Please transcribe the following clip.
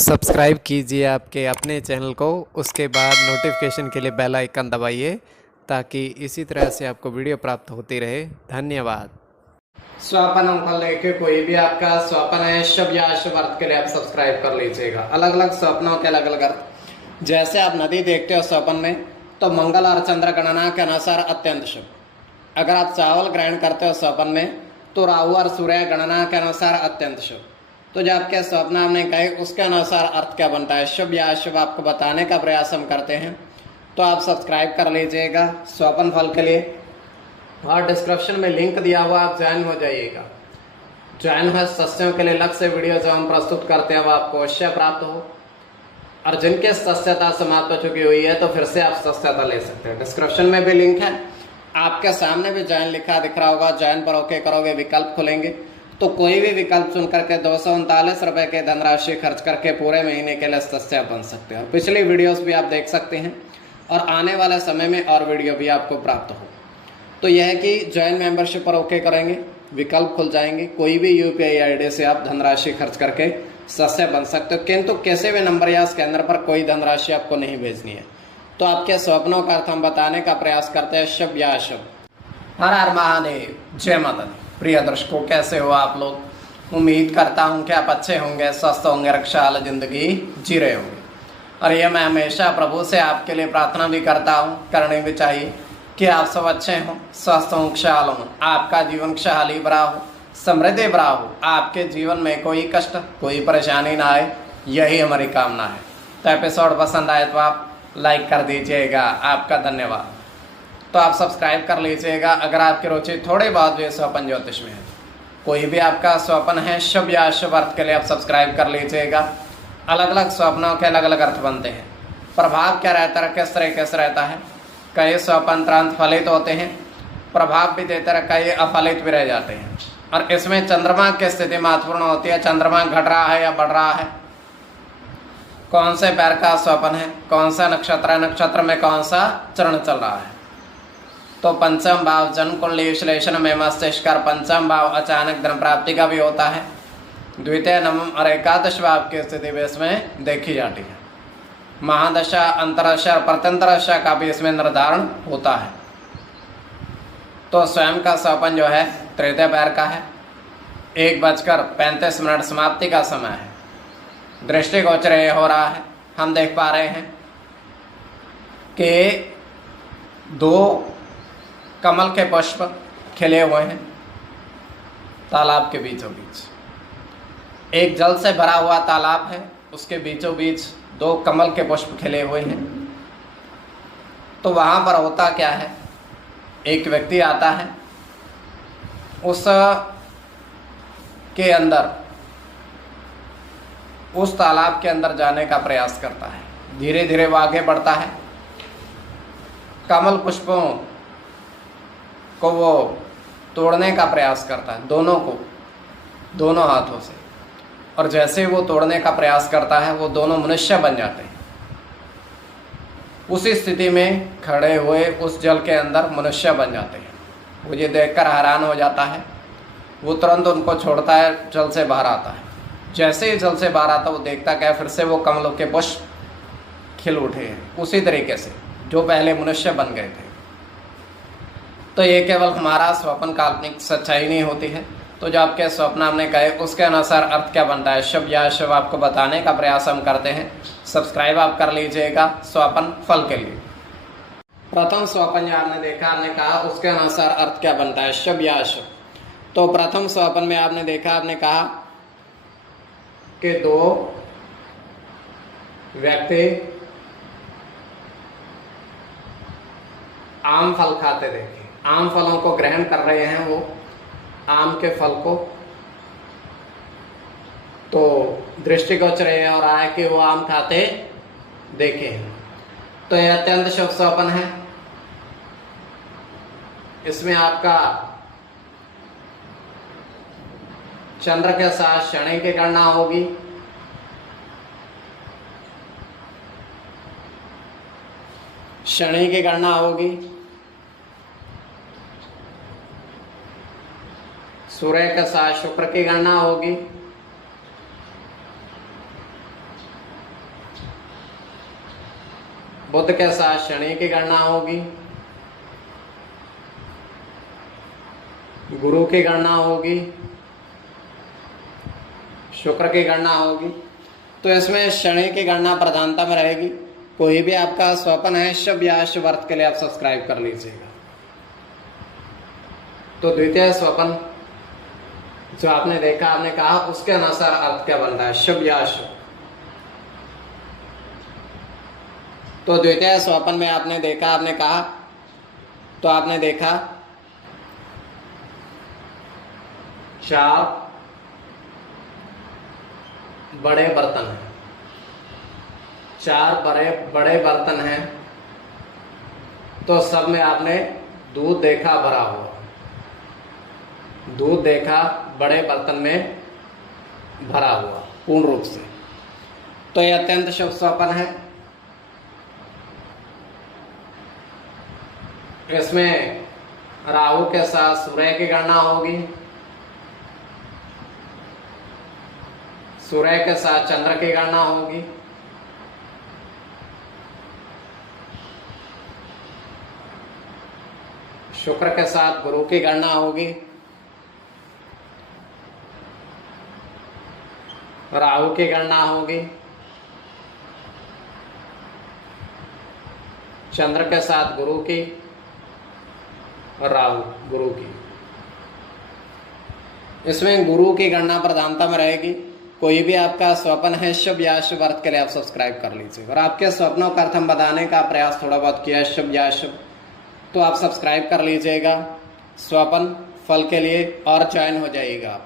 Subscribe कीजिए आपके अपने चैनल को, उसके बाद नोटिफिकेशन के लिए बेल आइकन दबाइए ताकि इसी तरह से आपको वीडियो प्राप्त होती रहे। धन्यवाद। स्वपन फल लेके कोई भी आपका स्वप्न है शुभ या अशुभ अर्थ के लिए आप सब्सक्राइब कर लीजिएगा। अलग अलग स्वप्नों के अलग अलग अर्थ। जैसे आप नदी देखते हो स्वप्न में, तो मंगल और चंद्र गणना के अनुसार अत्यंत शुभ। अगर आप चावल ग्रहण करते हो स्वप्न में, तो राहु और सूर्य गणना के अनुसार अत्यंत शुभ। तो जो आपके स्वप्न हमने कहे उसके अनुसार अर्थ क्या बनता है, शुभ या अशुभ, आपको बताने का प्रयास हम करते हैं। तो आप सब्सक्राइब कर लीजिएगा स्वप्न फल के लिए, और डिस्क्रिप्शन में लिंक दिया हुआ, आप ज्वाइन हो जाइएगा। ज्वाइन है सस्यों के लिए अलग से वीडियो जो हम प्रस्तुत करते हैं वो आपको अवश्य प्राप्त हो। और जिनके सस्यता समाप्त हो चुकी हुई है तो फिर से आप सस्यता ले सकते हैं। डिस्क्रिप्शन में भी लिंक है, आपके सामने भी ज्वाइन लिखा दिख रहा होगा। ज्वाइन पर ओके करोगे, विकल्प खुलेंगे, तो कोई भी विकल्प चुन करके 239 रुपए के धनराशि खर्च करके पूरे महीने के लिए सदस्य बन सकते हैं। और पिछली वीडियोस भी आप देख सकते हैं, और आने वाले समय में और वीडियो भी आपको प्राप्त हो। तो यह है कि ज्वाइन मेंबरशिप पर ओके करेंगे, विकल्प खुल जाएंगे, कोई भी यूपीआई आईडी से आप धनराशि खर्च करके सदस्य बन सकते हो। किंतु किसी भी नंबर या स्कैनर पर कोई धनराशि आपको नहीं भेजनी है। तो आपके स्वप्नों का अर्थ हम बताने का प्रयास करते हैं, शुभ या अशुभ। हर हर महादेव, जय माता दी। प्रिय दर्शकों, कैसे हो आप लोग? उम्मीद करता हूँ कि आप अच्छे होंगे, स्वस्थ होंगे, रक्षा वाली जिंदगी जी रहे होंगे। और ये मैं हमेशा प्रभु से आपके लिए प्रार्थना भी करता हूँ, करनी भी चाहिए, कि आप सब अच्छे हों, स्वस्थ हों, खुशहाल हों, आपका जीवन खुशहाली भरा हो, समृद्धि भरा हो, आपके जीवन में कोई कष्ट, कोई परेशानी ना आए, यही हमारी कामना है। तो एपिसोड पसंद आए तो आप लाइक कर दीजिएगा, आपका धन्यवाद। तो आप सब्सक्राइब कर लीजिएगा अगर आपकी रुचि थोड़ी बहुत भी स्वप्न ज्योतिष में है। कोई भी आपका स्वप्न है शुभ या अशुभ अर्थ के लिए आप सब्सक्राइब कर लीजिएगा। अलग अलग स्वप्नों के अलग अलग अर्थ बनते हैं। प्रभाव क्या रहता है, किस तरीके से रहता है। कई स्वप्न तुरंत फलित होते हैं, प्रभाव भी देते रहे, कई अफलित भी रह जाते हैं। और इसमें चंद्रमा की स्थिति महत्वपूर्ण होती है। चंद्रमा घट रहा है या बढ़ रहा है, कौन से पैर का स्वप्न है, कौन सा नक्षत्र है, नक्षत्र में कौन सा चरण चल रहा है। तो पंचम भाव जन्म कुंडली विश्लेषण में मस्तिष्क का पंचम भाव अचानक धन प्राप्ति का भी होता है। द्वितीय, नवम और एकादश भाव की स्थिति भी इसमें देखी जाती है। महादशा, अंतरदशा और प्रत्यंतरदशा का भी इसमें निर्धारण होता है। तो स्वयं का स्वप्न जो है तृतीय पैर का है। 1:35 समाप्ति का समय है। दृष्टिगोचर हो रहा है, हम देख पा रहे हैं कि 2 कमल के पुष्प खिले हुए हैं तालाब के बीचों बीच। एक जल से भरा हुआ तालाब है, उसके बीचों बीच 2 कमल के पुष्प खिले हुए हैं। तो वहाँ पर होता क्या है, एक व्यक्ति आता है, उस के अंदर, उस तालाब के अंदर जाने का प्रयास करता है। धीरे धीरे वो आगे बढ़ता है, कमल पुष्पों को वो तोड़ने का प्रयास करता है, दोनों को, दोनों हाथों से। और जैसे वो तोड़ने का प्रयास करता है, वो दोनों मनुष्य बन जाते हैं। उसी स्थिति में खड़े हुए उस जल के अंदर मनुष्य बन जाते हैं। वो ये देखकर हैरान हो जाता है, वो तुरंत उनको छोड़ता है, जल से बाहर आता है। जैसे ही जल से बाहर आता, वो देखता क्या, फिर से वो कमलों के पुष्प खिल उठे हैं, उसी तरीके से जो पहले मनुष्य बन गए थे। तो ये केवल हमारा स्वप्न काल्पनिक सच्चाई नहीं होती है। तो जो आपके स्वप्न हमने कहे उसके अनुसार अर्थ क्या बनता है, शुभ या अशुभ, आपको बताने का प्रयास हम करते हैं। सब्सक्राइब आप कर लीजिएगा स्वप्न फल के लिए। प्रथम स्वप्न जो आपने देखा, आपने कहा उसके अनुसार अर्थ क्या बनता है, शुभ या अशुभ। तो प्रथम स्वप्न में आपने देखा, आपने कहा कि 2 व्यक्ति आम फल खाते देखे। आम फलों को ग्रहण कर रहे हैं, वो आम के फल को। तो दृष्टिगोचर हो रहा है कि वो आम खाते देखे हैं। तो यह अत्यंत शुभ स्वप्न है। इसमें आपका चंद्र के साथ शनि की गणना होगी। शनि की गणना होगी, सूर्य के साथ शुक्र की गणना होगी, बुध के साथ शनि की गणना होगी, गुरु की गणना होगी, शुक्र की गणना होगी। तो इसमें शनि की गणना प्रधानता में रहेगी। कोई भी आपका स्वप्न है शुभ या अशुभ अर्थ के लिए आप सब्सक्राइब कर लीजिएगा। तो द्वितीय स्वप्न जो आपने देखा, आपने कहा, उसके अनुसार अर्थ क्या बन रहा है, शुभ या अशुभ। तो द्वितीय स्वप्न में आपने देखा, आपने कहा, तो आपने देखा 4 बड़े बर्तन हैं, 4 बड़े बर्तन हैं। तो सब में आपने दूध देखा भरा हुआ, दूध देखा बड़े बर्तन में भरा हुआ पूर्ण रूप से। तो यह अत्यंत शुभ स्वप्न है। इसमें राहु के साथ सूर्य की गणना होगी, सूर्य के साथ चंद्र की गणना होगी, शुक्र के साथ गुरु की गणना होगी, राहु की गणना होगी, चंद्र के साथ गुरु की और राहु गुरु की। इसमें गुरु की गणना प्रधानता में रहेगी। कोई भी आपका स्वप्न है शुभ या अशुभ अर्थ के लिए आप सब्सक्राइब कर लीजिए। और आपके स्वप्नों का अर्थ हम बताने का प्रयास थोड़ा बहुत किया है, शुभ या अशुभ, तो आप सब्सक्राइब कर लीजिएगा स्वप्न फल के लिए और ज्वाइन हो जाइएगा।